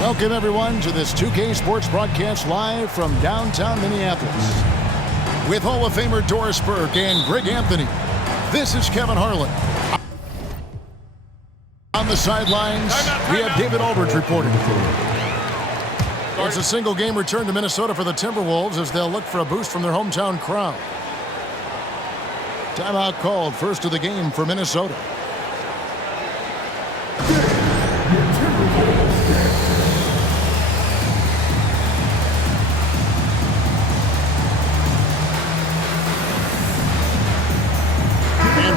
Welcome, everyone, to this 2K Sports broadcast live from downtown Minneapolis. With Hall of Famer Doris Burke and Greg Anthony, this is Kevin Harlan. On the sidelines, we have David Aldridge reporting. It's a single-game return to Minnesota for the Timberwolves as they'll look for a boost from their hometown crowd. Timeout called, first of the game for Minnesota.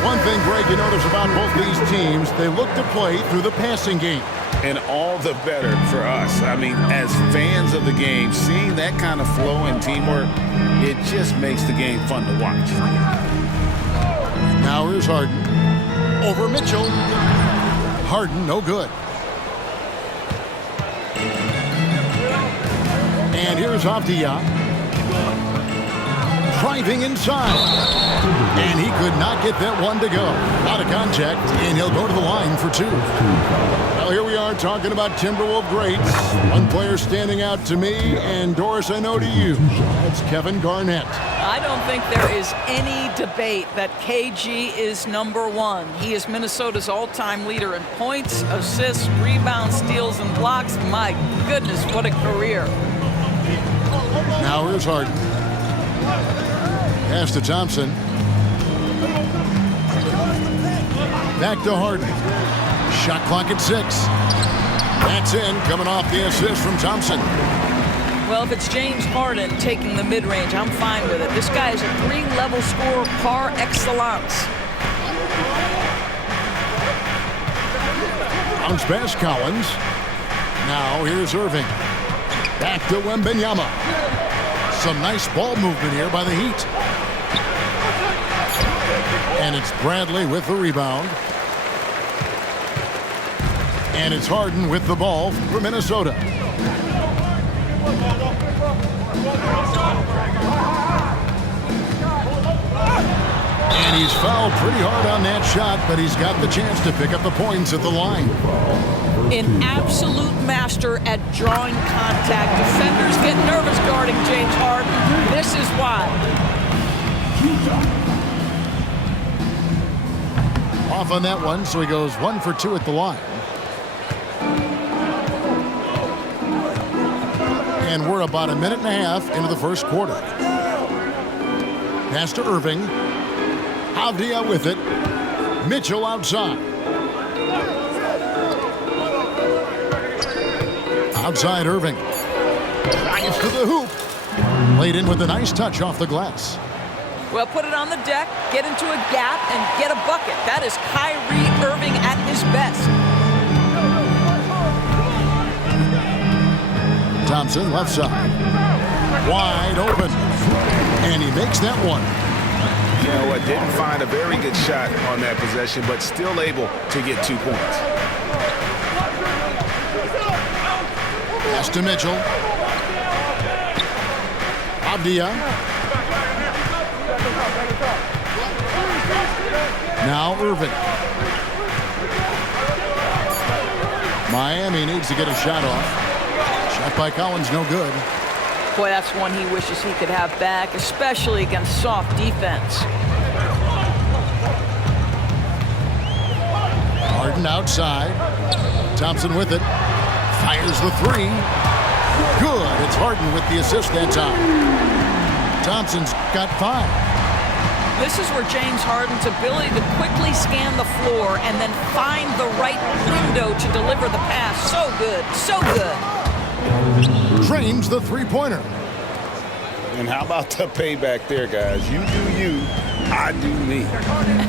One thing, Greg, you notice about both these teams, they look to play through the passing game. And all the better for us. I mean, as fans of the game, seeing that kind of flow and teamwork, it just makes the game fun to watch. Now here's Harden. Over Mitchell. Harden, no good. And here's Avdia. Driving inside. And he could not get that one to go. Out of contact, and he'll go to the line for two. Well, here we are talking about Timberwolves greats. One player standing out to me, and Doris, I know to you. That's Kevin Garnett. I don't think there is any debate that KG is number one. He is Minnesota's all-time leader in points, assists, rebounds, steals, and blocks. My goodness, what a career. Now here's Harden. Pass to Thompson. Back to Harden. Shot clock at 6. That's in, coming off the assist from Thompson. Well, if it's James Harden taking the mid-range, I'm fine with it. This guy is a 3-level scorer par excellence. Bounce pass Collins. Now here's Irving. Back to Wembanyama. Some nice ball movement here by the Heat. And it's Bradley with the rebound. And it's Harden with the ball for Minnesota. And he's fouled pretty hard on that shot, but he's got the chance to pick up the points at the line. An absolute master at drawing contact. Defenders get nervous guarding James Harden. This is why. Off on that one, so he goes 1 for 2 at the line. And we're about a minute and a half into the first quarter. Pass to Irving. Avdia with it. Mitchell outside. Outside Irving. Drives to the hoop. Laid in with a nice touch off the glass. Well, put it on the deck, get into a gap, and get a bucket. That is Kyrie Irving at his best. Thompson, left side. Wide open. And he makes that one. You know what? Didn't find a very good shot on that possession, but still able to get 2 points. Pass to Mitchell. Avdia. Now Irving. Miami needs to get a shot off. Shot by Collins, no good. Boy, that's one he wishes he could have back, especially against soft defense. Harden outside. Thompson with it. Fires the 3. Good. It's Harden with the assist that time. Thompson's got 5. This is where James Harden's ability to quickly scan the floor and then find the right window to deliver the pass. So good. So good. Drains the three-pointer. And how about the payback there, guys? You do you, I do me.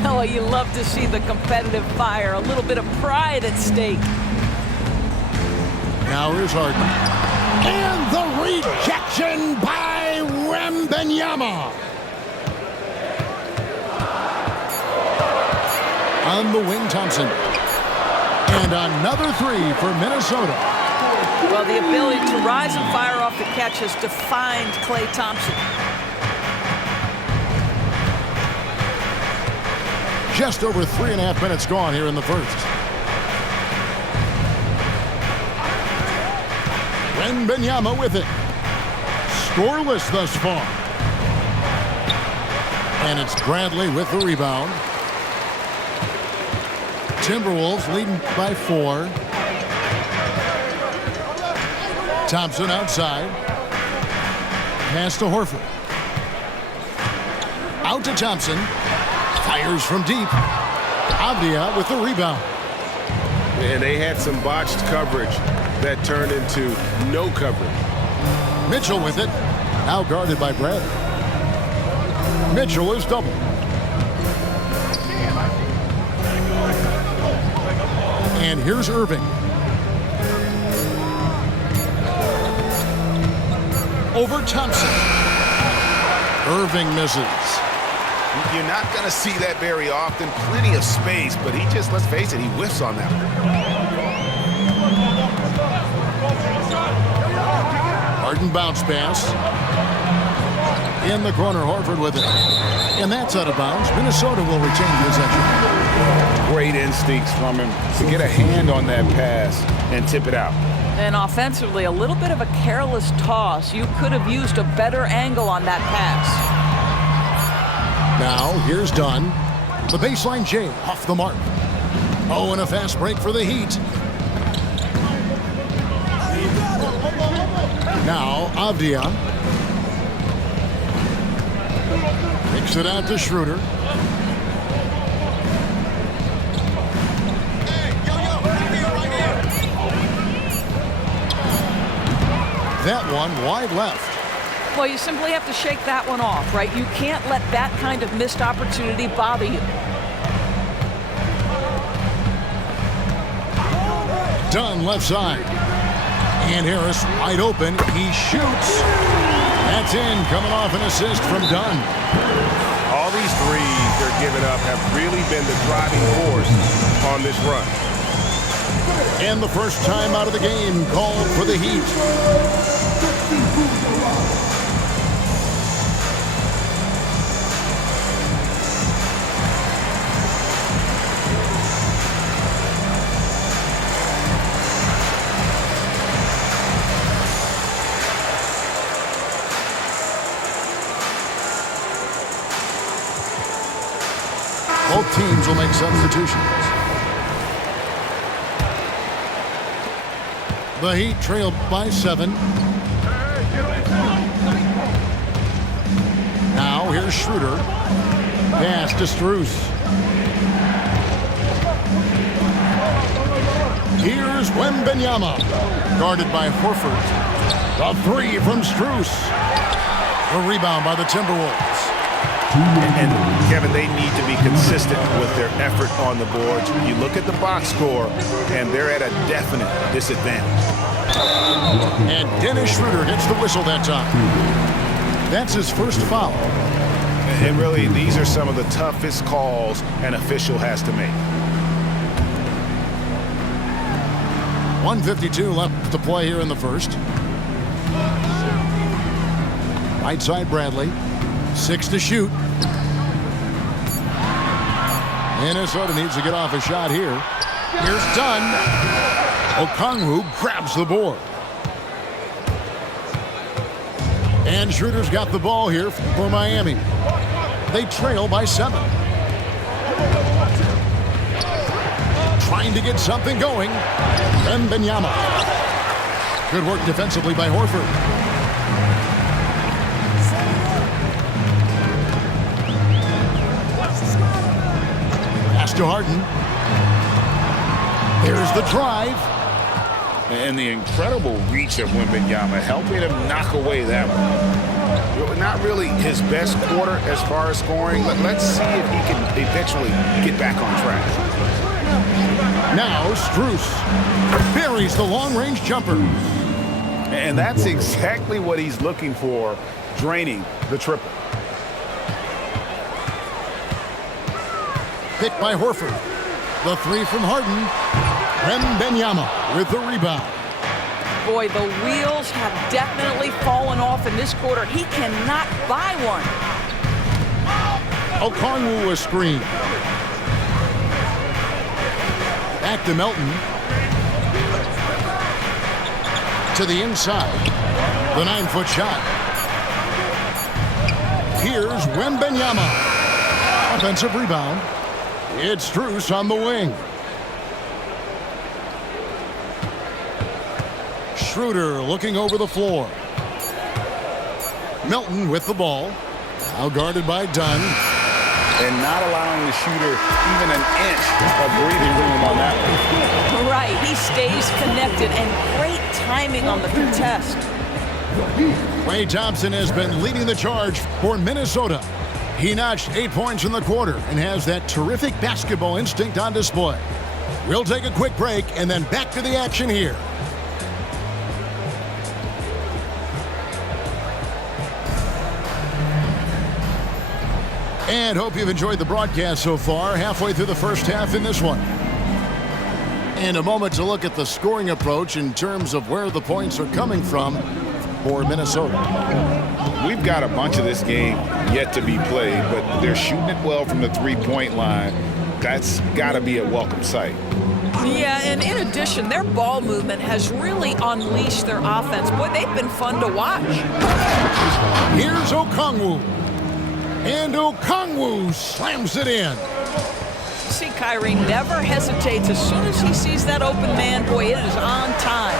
Oh, you love to see the competitive fire. A little bit of pride at stake. Now here's Harden. And the rejection by Wembanyama. On the wing, Thompson. And another three for Minnesota. Well, the ability to rise and fire off the catch has defined Klay Thompson. Just over 3.5 minutes gone here in the first. Wembanyama with it. Scoreless thus far. And it's Bradley with the rebound. Timberwolves leading by 4. Thompson outside. Pass to Horford. Out to Thompson. Fires from deep. Avdia with the rebound. And they had some botched coverage that turned into no coverage. Mitchell with it. Now guarded by Bradley. Mitchell is doubled. And here's Irving. Over Thompson. Irving misses. You're not going to see that very often. Plenty of space, but he just, let's face it, he whiffs on that one. Harden bounce pass. In the corner, Horford with it. And that's out of bounds. Minnesota will retain possession. Great instincts from him to get a hand on that pass and tip it out. And offensively, a little bit of a careless toss. You could have used a better angle on that pass. Now, here's Dunn. The baseline J off the mark. Oh, and a fast break for the Heat. Now, Avdia. Kicks it out to Schroeder. That one wide left. Well, you simply have to shake that one off, right? You can't let that kind of missed opportunity bother you. Dunn left side. And Harris wide open. He shoots. That's in, coming off an assist from Dunn. All these threes they're giving up have really been the driving force on this run. And the first time out of the game called for the Heat. Both teams will make substitutions. The Heat trailed by 7. Now here's Schroeder. Pass to Strus. Here's Wembanyama. Guarded by Horford. The three from Strus. The rebound by the Timberwolves. And Kevin, they need to be consistent with their effort on the boards. You look at the box score, and they're at a definite disadvantage. And Dennis Schroeder gets the whistle that time. That's his first foul. And really, these are some of the toughest calls an official has to make. 1:52 left to play here in the first. Right side Bradley. 6 to shoot. Minnesota needs to get off a shot here. Here's Dunn. Okongwu grabs the board. And Schroeder's got the ball here for Miami. They trail by 7. Trying to get something going. Wembanyama. Good work defensively by Horford. To Harden. Here's the drive. And the incredible reach of Wembanyama, helping him knock away that one. Not really his best quarter as far as scoring, but let's see if he can eventually get back on track. Now Strus buries the long-range jumper. And that's exactly what he's looking for, draining the triple. Picked by Horford. The three from Harden. Wembanyama with the rebound. Boy, the wheels have definitely fallen off in this quarter. He cannot buy one. Okongwu a screen. Back to Melton. To the inside. The 9-foot shot. Here's Wembanyama. Offensive rebound. It's Strus on the wing. Schroeder looking over the floor. Melton with the ball. Now guarded by Dunn. And not allowing the shooter even an inch of breathing room on that one. Right, he stays connected, and great timing on the contest. Klay Thompson has been leading the charge for Minnesota. He notched 8 points in the quarter and has that terrific basketball instinct on display. We'll take a quick break and then back to the action here. And hope you've enjoyed the broadcast so far, halfway through the first half in this one. And a moment to look at the scoring approach in terms of where the points are coming from for Minnesota. We've got a bunch of this game yet to be played, but they're shooting it well from the three-point line. That's got to be a welcome sight. Yeah, and in addition, their ball movement has really unleashed their offense. Boy, they've been fun to watch. Here's Okongwu. And Okongwu slams it in. See, Kyrie never hesitates. As soon as he sees that open man, boy, it is on time.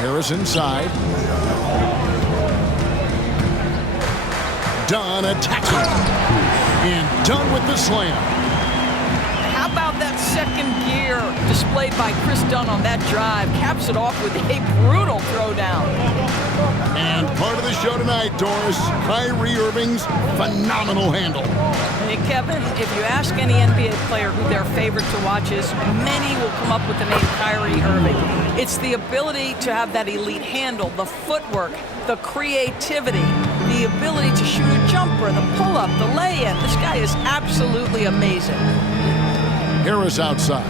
Harris inside. Dunn attacking. And Dunn with the slam. How about that second gear displayed by Chris Dunn on that drive? Caps it off with a brutal throwdown. And part of the show tonight, Doris, Kyrie Irving's phenomenal handle. Hey, Kevin, if you ask any NBA player who their favorite to watch is, many will come up with the name Kyrie Irving. It's the ability to have that elite handle, the footwork, the creativity, the ability to shoot a jumper, the pull-up, the lay-in. This guy is absolutely amazing. Harris outside.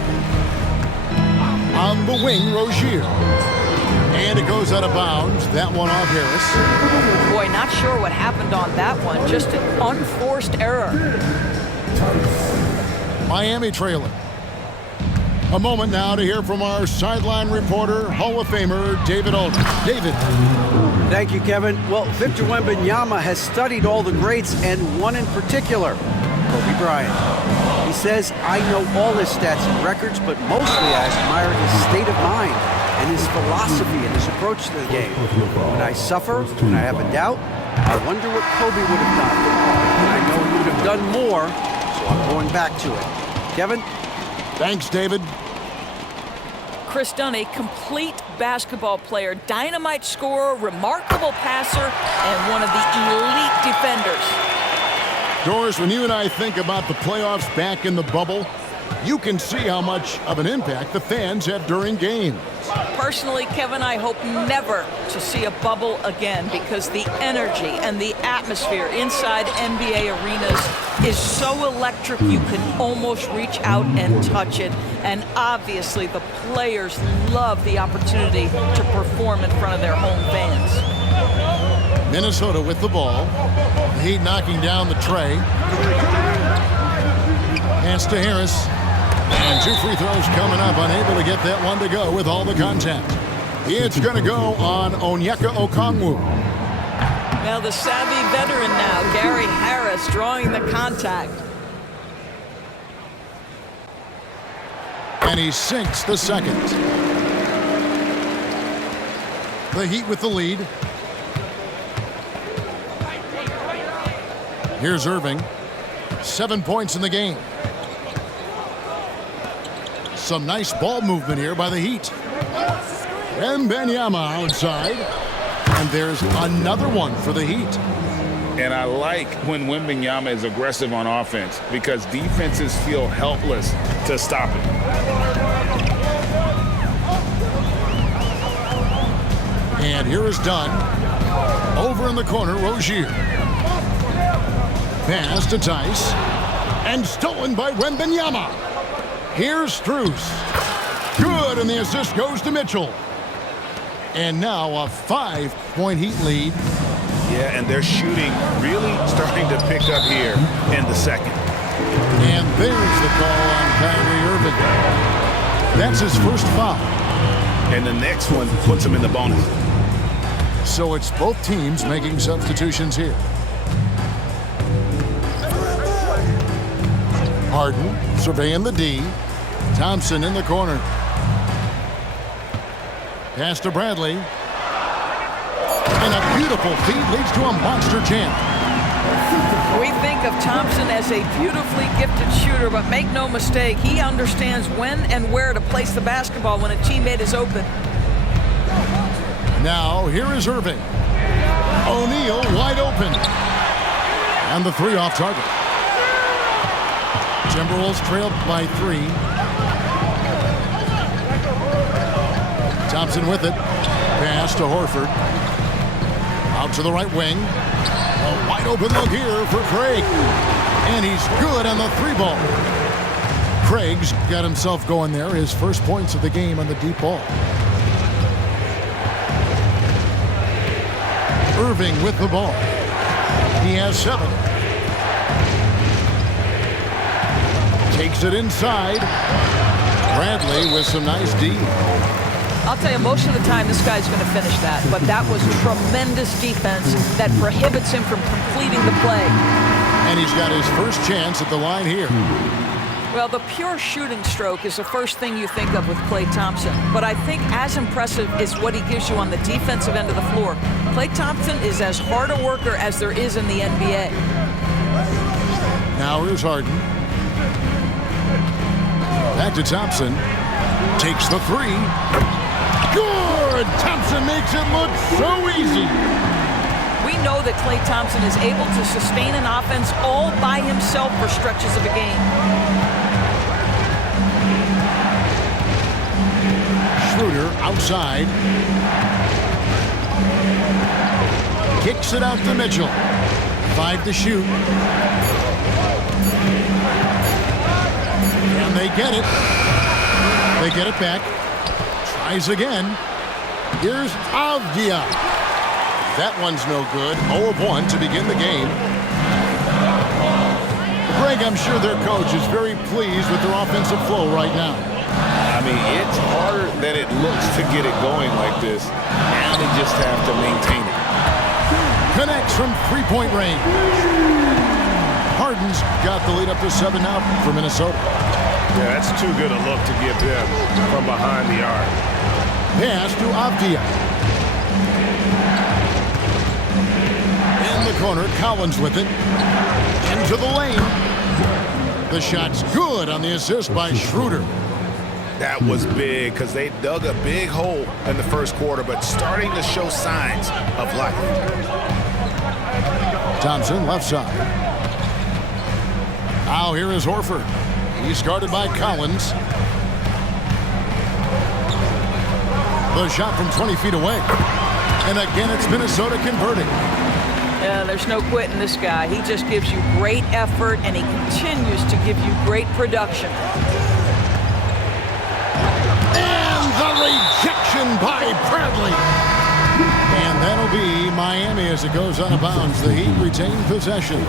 On the wing, Rozier. And it goes out of bounds. That one off Harris. Boy, not sure what happened on that one. Just an unforced error. Miami trailing. A moment now to hear from our sideline reporter, Hall of Famer David Aldridge. David. Thank you, Kevin. Well, Victor Wembanyama has studied all the greats and one in particular, Kobe Bryant. He says, I know all his stats and records, but mostly I admire his state of mind and his philosophy and his approach to the game. When I suffer, when I have a doubt, I wonder what Kobe would have done. And I know he would have done more, so I'm going back to it. Kevin? Thanks, David. Chris Dunn, a complete basketball player, dynamite scorer, remarkable passer, and one of the elite defenders. Doris, when you and I think about the playoffs back in the bubble, you can see how much of an impact the fans have during games. Personally, Kevin, I hope never to see a bubble again because the energy and the atmosphere inside NBA arenas is so electric you can almost reach out and touch it. And obviously, the players love the opportunity to perform in front of their home fans. Minnesota with the ball. Heat knocking down the tray. Pass to Harris. And 2 free throws coming up, unable to get that one to go with all the contact. It's going to go on Onyeka Okongwu. Now the savvy veteran now, Gary Harris, drawing the contact. And he sinks the second. The Heat with the lead. Here's Irving. 7 points in the game. Some nice ball movement here by the Heat. Wembanyama outside. And there's another one for the Heat. And I like when Wembanyama is aggressive on offense because defenses feel helpless to stop it. And here is Dunn. Over in the corner, Rozier. Pass to Tice. And stolen by Wembanyama. Here's Strus. Good, and the assist goes to Mitchell. And now a 5-point Heat lead. Yeah, and their shooting really starting to pick up here in the second. And there's the call on Kyrie Irving. That's his first foul. And the next one puts him in the bonus. So it's both teams making substitutions here. Harden surveying the D. Thompson in the corner. Pass to Bradley. And a beautiful feed leads to a monster jam. We think of Thompson as a beautifully gifted shooter, but make no mistake, he understands when and where to place the basketball when a teammate is open. Now, here is Irving. O'Neal wide open. And the three off target. Timberwolves trailed by 3. Thompson with it. Pass to Horford. Out to the right wing. A wide open look here for Craig. And he's good on the 3-ball. Craig's got himself going there. His first points of the game on the deep ball. Irving with the ball. He has 7. Takes it inside. Bradley with some nice D. I'll tell you, most of the time this guy's going to finish that, but that was tremendous defense that prohibits him from completing the play. And he's got his first chance at the line here. Well, the pure shooting stroke is the first thing you think of with Klay Thompson, but I think as impressive is what he gives you on the defensive end of the floor. Klay Thompson is as hard a worker as there is in the NBA. Now here's Harden. Back to Thompson. Takes the 3. Good! Thompson makes it look so easy. We know that Klay Thompson is able to sustain an offense all by himself for stretches of a game. Schroeder outside. Kicks it out to Mitchell. 5 to shoot. And they get it. They get it back. Tries again. Here's Avdia. That one's no good. 0 of 1 to begin the game. Greg, I'm sure their coach is very pleased with their offensive flow right now. I mean, it's harder than it looks to get it going like this. Now they just have to maintain it. Connects from 3-point range. Harden's got the lead up to 7 now for Minnesota. Yeah, that's too good a look to give them from behind the arc. Pass to Avdia. In the corner, Collins with it. Into the lane. The shot's good on the assist by Schroeder. That was big because they dug a big hole in the first quarter, but starting to show signs of life. Thompson left side. Now here is Horford. He's guarded by Collins. The shot from 20 feet away. And again, it's Minnesota converting. Yeah, there's no quitting this guy. He just gives you great effort, and he continues to give you great production. And the rejection by Bradley. And that'll be Miami as it goes out of bounds. The Heat retain possession.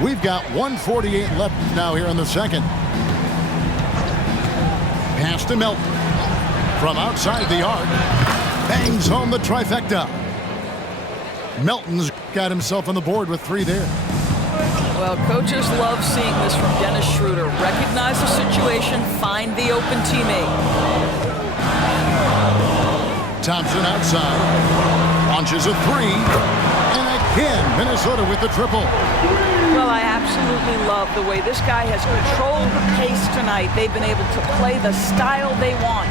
We've got 1:48 left now here in the second. Pass to Melton. From outside the arc. Bangs home the trifecta. Melton's got himself on the board with 3 there. Well, coaches love seeing this from Dennis Schroeder. Recognize the situation, find the open teammate. Thompson outside. Launches a 3. And again, Minnesota with the triple. Well, I absolutely love the way this guy has controlled the pace tonight. They've been able to play the style they want.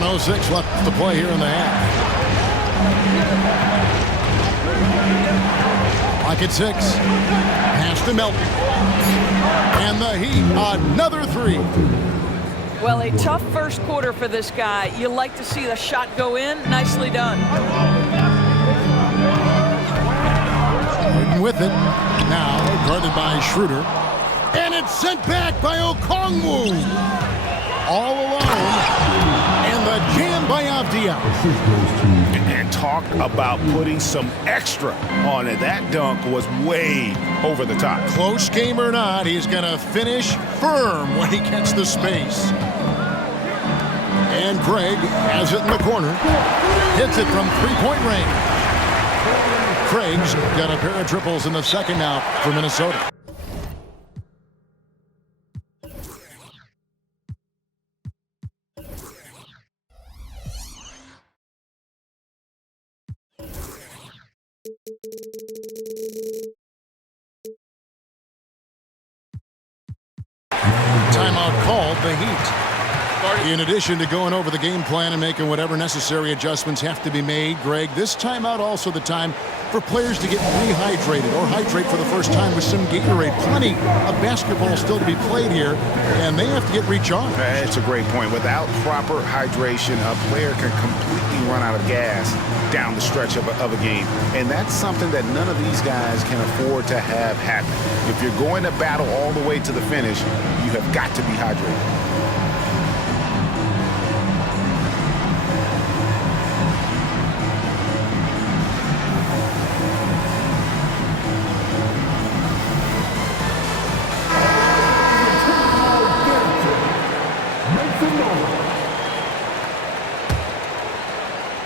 1:06 left to play here in the half. Clock at 6. Pass to Melton. And the Heat, another three. Well, a tough first quarter for this guy. You like to see the shot go in. Nicely done. With it. Now guarded by Schroeder. And it's sent back by Okongwu. All alone. And the jam by Avdia. And talk about putting some extra on it. That dunk was way over the top. Close game or not, he's going to finish firm when he gets the space. And Craig has it in the corner. Hits it from three-point range. Craig's got a pair of triples in the second now for Minnesota. Timeout called, the Heat. In addition to going over the game plan and making whatever necessary adjustments have to be made, Greg, this timeout also the time for players to get rehydrated or hydrate for the first time with some Gatorade. Plenty of basketball still to be played here, and they have to get recharged. That's a great point. Without proper hydration, a player can completely run out of gas down the stretch of a game. And that's something that none of these guys can afford to have happen. If you're going to battle all the way to the finish, you have got to be hydrated.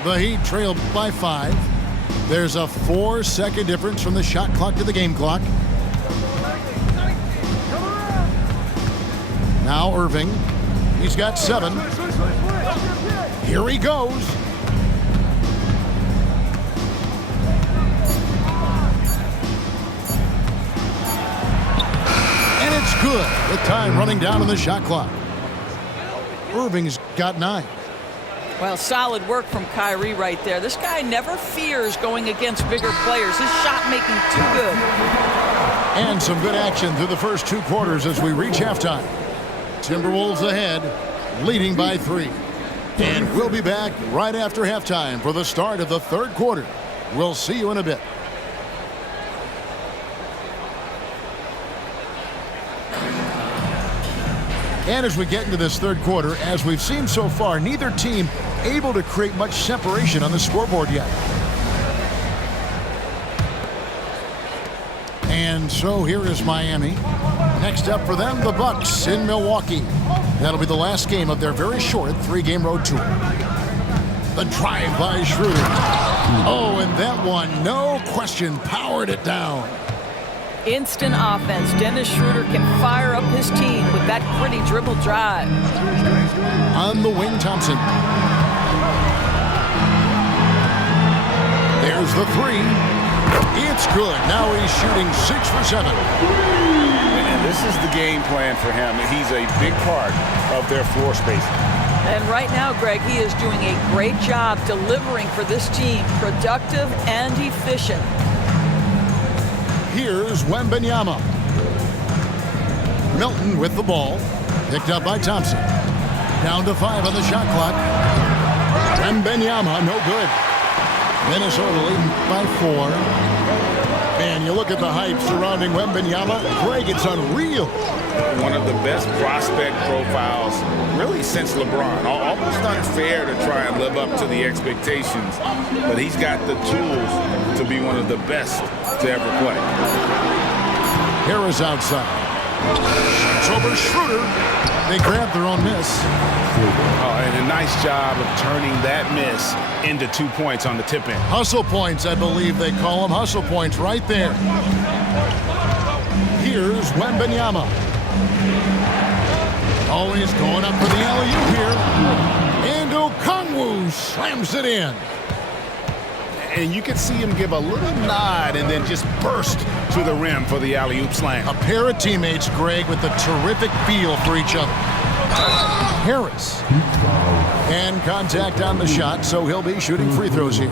The Heat trailed by 5. There's a 4-second difference from the shot clock to the game clock. Now Irving. He's got 7. Here he goes. And it's good with time running down on the shot clock. Irving's got 9. Well, solid work from Kyrie right there. This guy never fears going against bigger players. His shot making too good. And some good action through the first 2 quarters as we reach halftime. Timberwolves ahead, leading by 3. And we'll be back right after halftime for the start of the third quarter. We'll see you in a bit. And as we get into this third quarter, as we've seen so far, neither team able to create much separation on the scoreboard yet. And so here is Miami. Next up for them, the Bucks in Milwaukee. That'll be the last game of their very short 3-game road tour. The drive by Schroeder. Oh, and that one, no question, powered it down. Instant offense. Dennis Schroeder can fire up his team with that pretty dribble drive. On the wing, Thompson. There's the 3. It's good. Now he's shooting 6 for 7. And this is the game plan for him. He's a big part of their floor spacing. And right now, Greg, he is doing a great job delivering for this team. Productive and efficient. Here's Wembanyama. Milton with the ball. Picked up by Thompson. Down to 5 on the shot clock. Wembanyama, no good. Minnesota leading by 4. Man, you look at the hype surrounding Wembanyama. Greg, it's unreal. One of the best prospect profiles, really, since LeBron. Almost unfair to try and live up to the expectations, but he's got the tools to be one of the best to ever play. Harris outside. It's over Schroeder. They grab their own miss. And a nice job of turning that miss into 2 points on the tip in. Hustle points, I believe they call them. Hustle points right there. Here's Wembanyama. Always going up for the alley-oop here. And Okongwu slams it in. And you can see him give a little nod and then just burst to the rim for the alley-oop slam. A pair of teammates, Greg, with a terrific feel for each other. Harris. And contact on the shot, so he'll be shooting free throws here.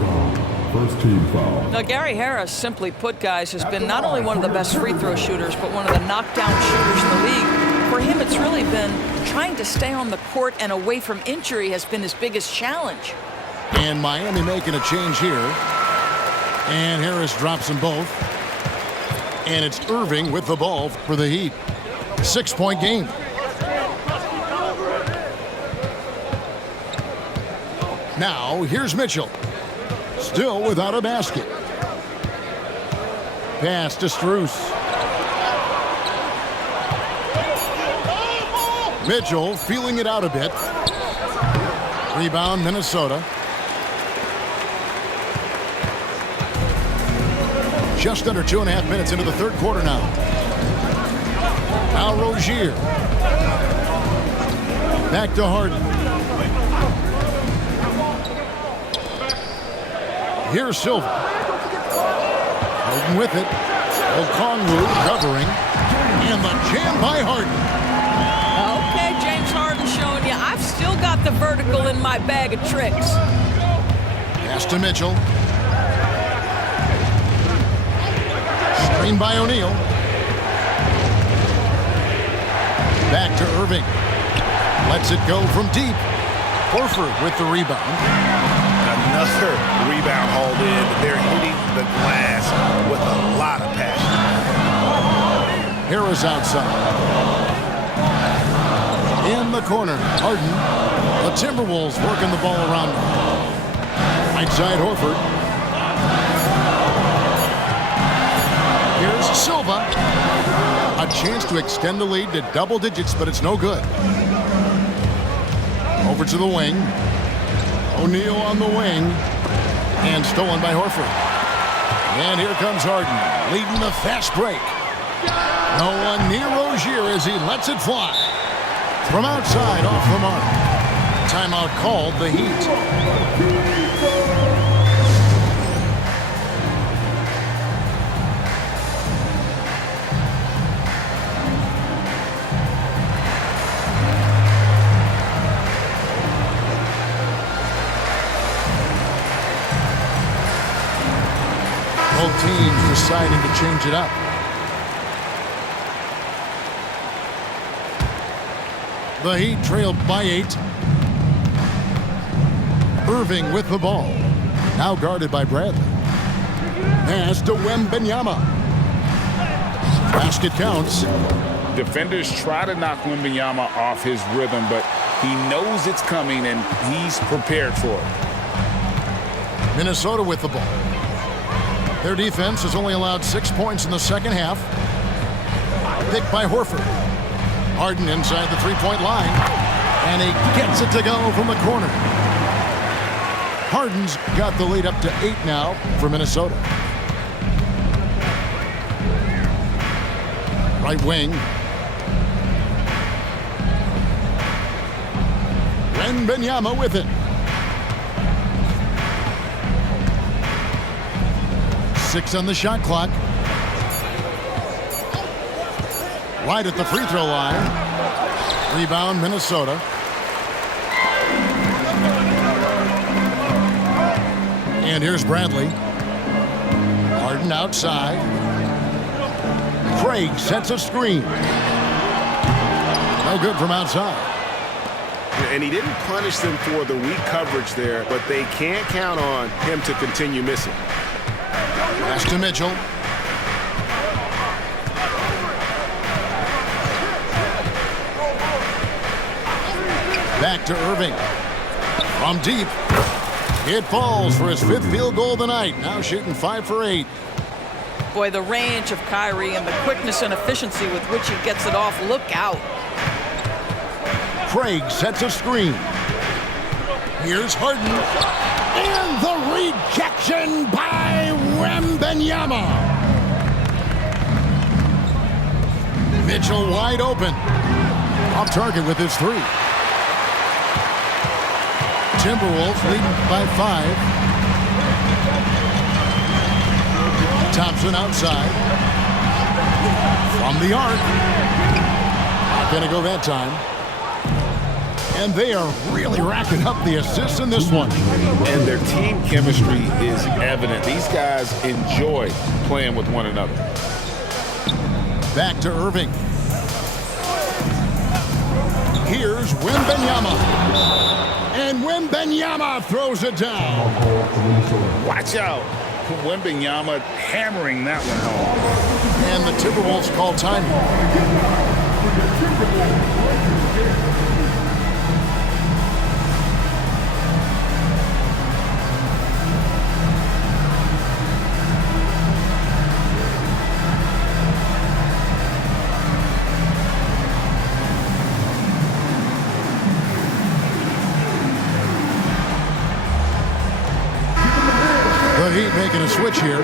First team foul. Now, Gary Harris, simply put, guys, has been not only one of the best free throw shooters, but one of the knockdown shooters in the league. For him, it's really been trying to stay on the court and away from injury has been his biggest challenge. And Miami making a change here. And Harris drops them both. And it's Irving with the ball for the Heat. 6-point game. Now, here's Mitchell. Still without a basket. Pass to Strus. Mitchell feeling it out a bit. Rebound, Minnesota. Just under 2.5 minutes into the third quarter now. Now Rozier. Back to Harden. Here's Silva. Harden with it. Okongwu covering. And the jam by Harden. Okay, James Harden showing you I've still got the vertical in my bag of tricks. Pass to Mitchell. Screen by O'Neal. Back to Irving. Lets it go from deep. Horford with the rebound. Another rebound hauled in. They're hitting the glass with a lot of passion. Harris outside. In the corner, Harden. The Timberwolves working the ball around. Right side, Horford. Here's Silva. A chance to extend the lead to double digits, but it's no good. Over to the wing. O'Neal on the wing. And stolen by Horford. And here comes Harden, leading the fast break. No one near Rozier as he lets it fly. From outside, off the mark. Timeout called, the Heat. Both teams deciding to change it up. The Heat trailed by 8. Irving with the ball. Now guarded by Bradley. Pass to Wembanyama. Basket counts. Defenders try to knock Wembanyama off his rhythm, but he knows it's coming and he's prepared for it. Minnesota with the ball. Their defense has only allowed 6 points in the second half. Picked by Horford. Harden inside the three-point line. And he gets it to go from the corner. Harden's got the lead up to 8 now for Minnesota. Right wing. Wembanyama with it. 6 on the shot clock. Right at the free throw line. Rebound, Minnesota. And here's Bradley. Harden outside. Craig sets a screen. No good from outside. And he didn't punish them for the weak coverage there, but they can't count on him to continue missing. Pass to Mitchell. Back to Irving. From deep. It falls for his 5th field goal of the night. Now shooting 5 for 8. Boy, the range of Kyrie and the quickness and efficiency with which he gets it off. Look out. Craig sets a screen. Here's Harden. And the rejection by Wembanyama. Mitchell wide open. Off target with his 3. Timberwolves leading by 5. Thompson outside. From the arc. Not gonna go that time. And they are really racking up the assists in this one. And their team chemistry is evident. These guys enjoy playing with one another. Back to Irving. Here's Wembanyama. And Wembanyama throws it down. Watch out. Wembanyama hammering that one home. And the Timberwolves call time. The Heat making a switch here.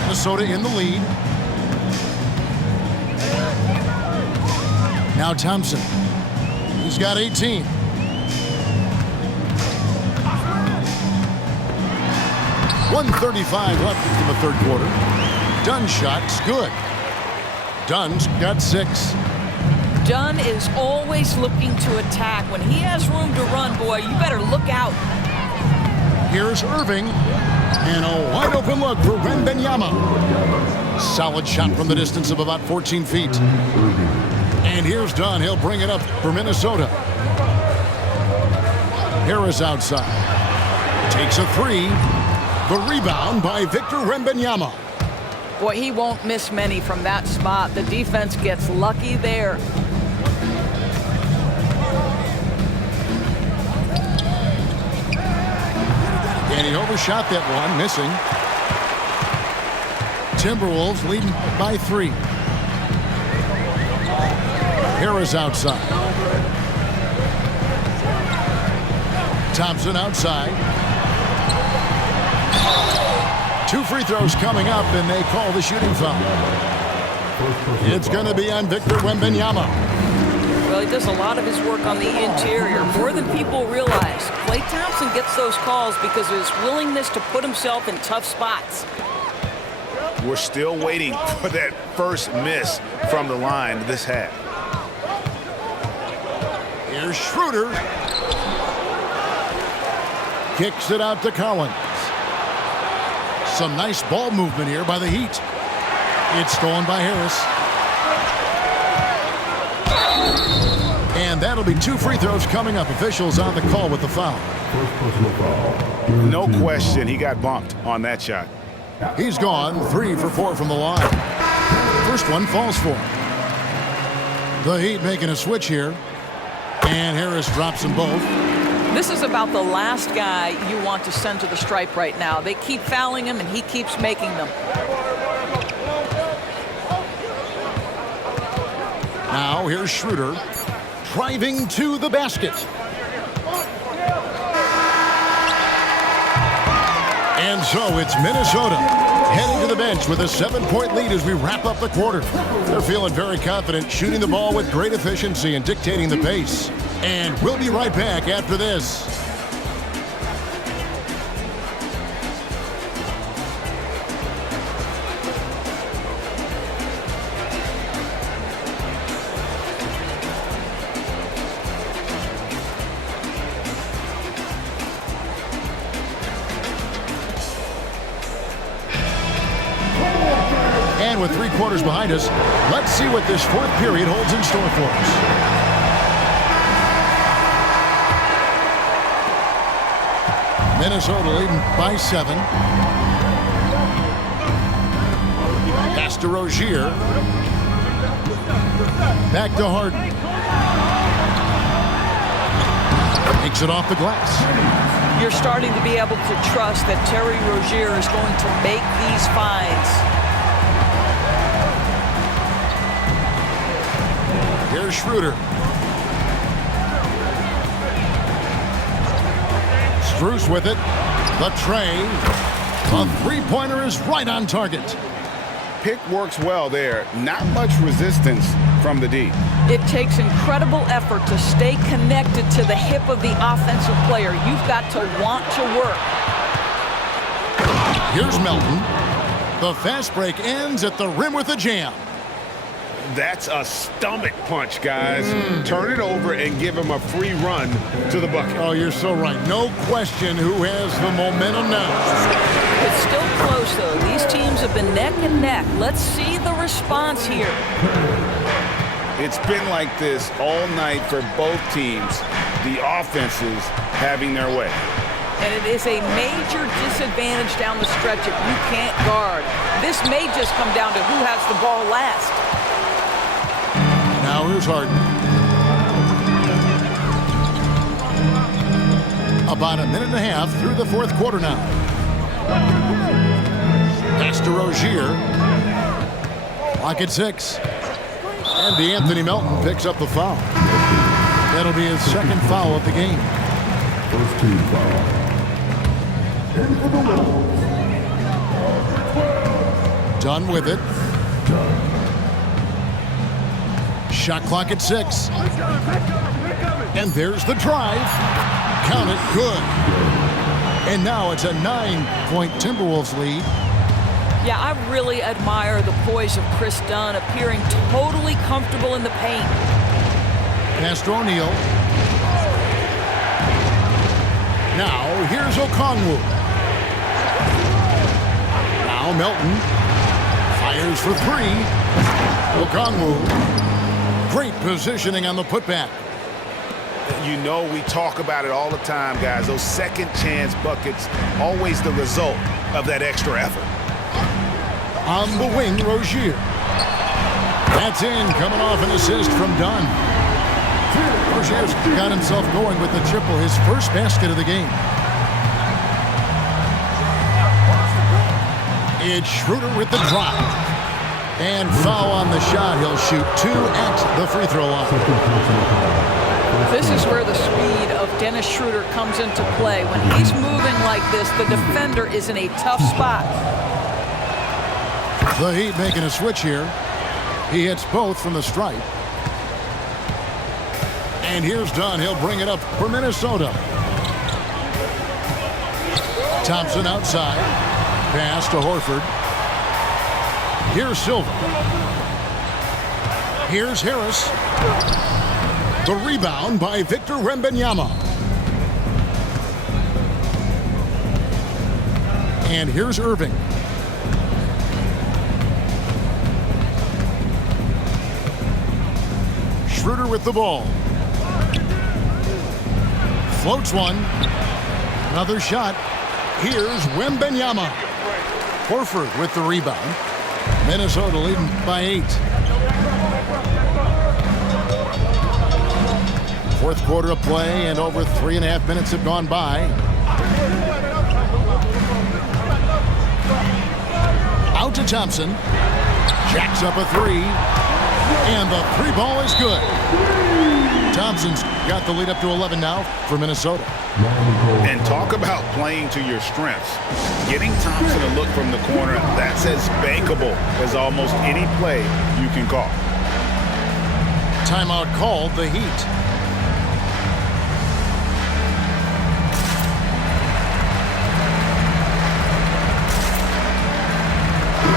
Minnesota in the lead. Now Thompson. He's got 18. .135 left in the third quarter. Dunn's shot's good. Dunn's got 6. Dunn is always looking to attack. When he has room to run, boy, you better look out. Here's Irving. And a wide open look for Wembanyama. Solid shot from the distance of about 14 feet. And here's Dunn. He'll bring it up for Minnesota. Harris outside. Takes a 3. The rebound by Victor Wembanyama. Boy, he won't miss many from that spot. The defense gets lucky there. And he overshot that one, missing. Timberwolves leading by 3. Harris outside. Thompson outside. 2 free throws coming up, and they call the shooting foul. It's going to be on Victor Wembanyama. Well, he does a lot of his work on the interior, more than people realize. Klay Thompson gets those calls because of his willingness to put himself in tough spots. We're still waiting for that first miss from the line this half. Here's Schroeder. Kicks it out to Collins. Some nice ball movement here by the Heat. It's stolen by Harris. And that'll be 2 free throws coming up. Officials on the call with the foul. No question, he got bumped on that shot. He's gone 3 for 4 from the line. First one falls for him. The Heat making a switch here. And Harris drops them both. This is about the last guy you want to send to the stripe right now. They keep fouling him, and he keeps making them. Now here's Schroeder driving to the basket. And so it's Minnesota heading to the bench with a 7-point lead as we wrap up the quarter. They're feeling very confident, shooting the ball with great efficiency and dictating the pace. And we'll be right back after this. And with 3 quarters behind us, let's see what this 4th period holds in store for us. Minnesota leading by 7. Pass to Rozier. Back to Harden. Takes it off the glass. You're starting to be able to trust that Terry Rozier is going to make these finds. Here's Schroeder. Strus with it. The tray. A 3-pointer is right on target. Pick works well there. Not much resistance from the D. It takes incredible effort to stay connected to the hip of the offensive player. You've got to want to work. Here's Melton. The fast break ends at the rim with a jam. That's a stomach punch, guys. Turn it over and give him a free run to the bucket. Oh, you're so right. No question who has the momentum now. It's still close, though. These teams have been neck and neck. Let's see the response here. It's been like this all night for both teams. The offenses having their way. And it is a major disadvantage down the stretch if you can't guard. This may just come down to who has the ball last. Now here's Harden. About a minute and a half through the fourth quarter now. Pass to Rozier. Clock at 6. And DeAnthony Melton picks up the foul. That'll be his second foul of the game. First team foul. Done with it. Shot clock at 6. And there's the drive. Count it, good. And now it's a 9-point Timberwolves lead. Yeah, I really admire the poise of Chris Dunn, appearing totally comfortable in the paint. Pass to O'Neal. Now here's Okongwu. Now Melton fires for 3. Okongwu. Great positioning on the putback. You know, we talk about it all the time, guys. Those second chance buckets, always the result of that extra effort. On the wing, Rozier. That's in, coming off an assist from Dunn. Rozier's got himself going with the triple, his first basket of the game. It's Schroeder with the drop. And foul on the shot. He'll shoot 2 at the free throw line. This is where the speed of Dennis Schroeder comes into play. When he's moving like this, the defender is in a tough spot. The Heat making a switch here. He hits both from the stripe. And here's Dunn. He'll bring it up for Minnesota. Thompson outside. Pass to Horford. Here's Silva. Here's Harris. The rebound by Victor Wembanyama. And here's Irving. Schroeder with the ball. Floats one. Another shot. Here's Wembanyama. Horford with the rebound. Minnesota leading by 8. Fourth quarter of play, and over 3.5 minutes have gone by. Out to Thompson. Jacks up a 3. And the 3 ball is good. Thompson's got the lead up to 11 now for Minnesota. And talk about playing to your strengths. Getting Thompson to look from the corner, that's as bankable as almost any play you can call. Timeout called, the Heat.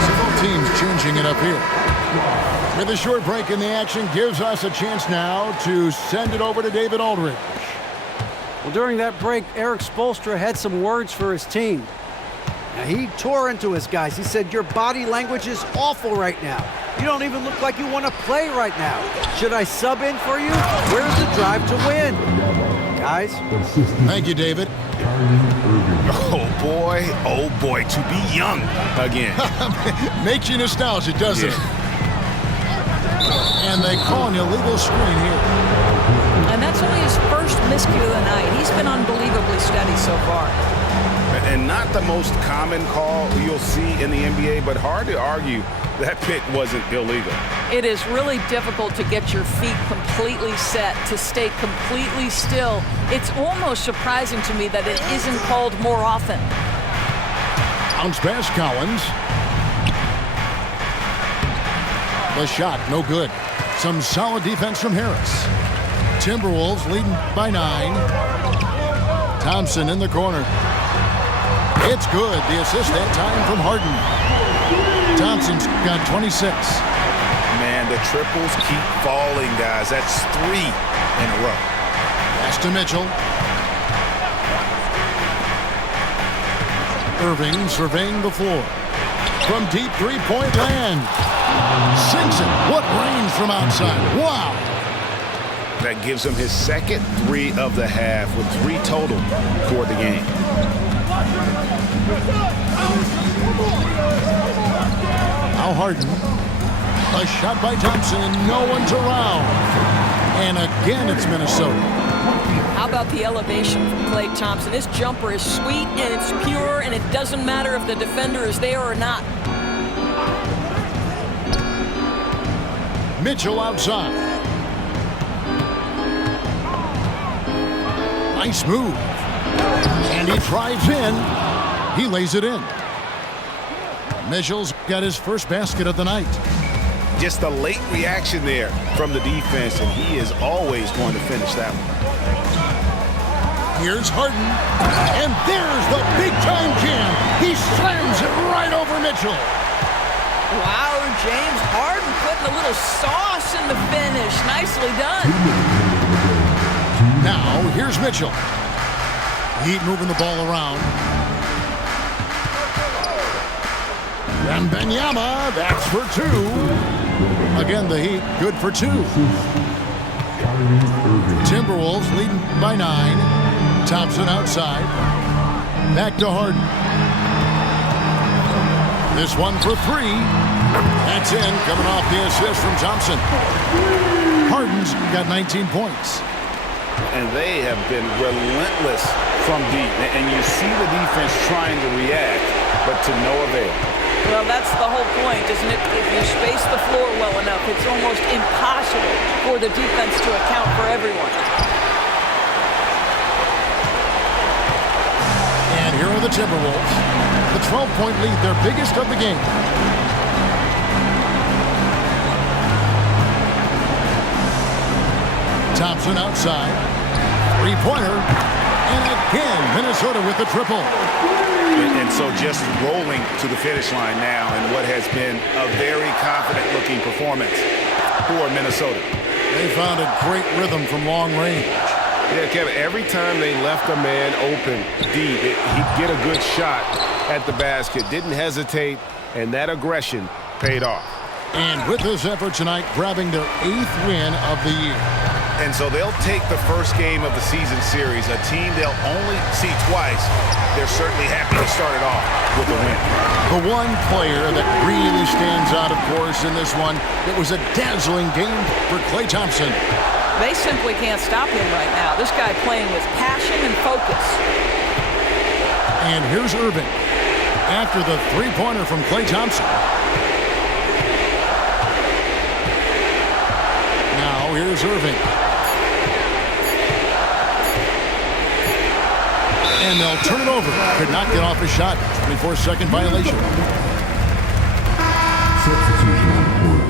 So both teams changing it up here. With a short break in the action, gives us a chance now to send it over to David Aldridge. Well, during that break, Eric Spoelstra had some words for his team. Now, he tore into his guys. He said, your body language is awful right now. You don't even look like you want to play right now. Should I sub in for you? Where's the drive to win? Guys? Thank you, David. Oh, boy, to be young again. Makes you nostalgic, doesn't it? And they call an illegal screen here. And that's only his first miscue of the night. He's been unbelievably steady so far. And not the most common call you'll see in the NBA, but hard to argue that pick wasn't illegal. It is really difficult to get your feet completely set, to stay completely still. It's almost surprising to me that it isn't called more often. Bounce pass, Collins. The shot, no good. Some solid defense from Harris. Timberwolves leading by 9. Thompson in the corner. It's good. The assist that time from Harden. Thompson's got 26. Man, And the triples keep falling, guys. That's 3 in a row. Pass to Mitchell. Irving surveying the floor. From deep three-point land. Sinks it. What range from outside. Wow. That gives him his second 3 of the half with 3 total for the game. Now Harden. A shot by Thompson and no one's around. And again it's Minnesota. How about the elevation from Klay Thompson? This jumper is sweet and it's pure, and it doesn't matter if the defender is there or not. Mitchell outside. Nice move. And he drives in. He lays it in. Mitchell's got his first basket of the night. Just a late reaction there from the defense, and he is always going to finish that one. Here's Harden. And there's the big-time jam. He slams it right over Mitchell. Wow, James Harden putting a little sauce in the finish. Nicely done. Now, here's Mitchell. Heat moving the ball around. And Benyama, that's for 2. Again, the Heat, good for 2. Timberwolves leading by 9. Thompson outside. Back to Harden. This one for 3. That's in, coming off the assist from Thompson. Harden's got 19 points. And they have been relentless from deep. And you see the defense trying to react, but to no avail. Well, that's the whole point, isn't it? If you space the floor well enough, it's almost impossible for the defense to account for everyone. And here are the Timberwolves. The 12-point lead, their biggest of the game. Thompson outside. Three-pointer. And again, Minnesota with the triple. And so just rolling to the finish line now in what has been a very confident-looking performance for Minnesota. They found a great rhythm from long range. Yeah, Kevin, every time they left a man open deep, he'd get a good shot at the basket. Didn't hesitate, and that aggression paid off. And with this effort tonight, grabbing their 8th win of the year. And so they'll take the first game of the season series, a team they'll only see twice. They're certainly happy to start it off with a win. The one player that really stands out, of course, in this one, it was a dazzling game for Klay Thompson. They simply can't stop him right now. This guy playing with passion and focus. And here's Irving after the three-pointer from Klay Thompson. Now here's Irving. And they'll turn it over. Could not get off his shot. 24-second violation. Substitution on court.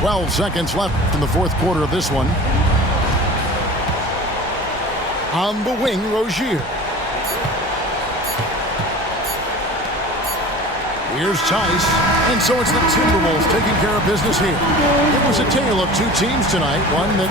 Twelve seconds left in the fourth quarter of this one. On the wing, Rozier. Here's Tice, and so it's the Timberwolves taking care of business here. It was a tale of 2 teams tonight, one that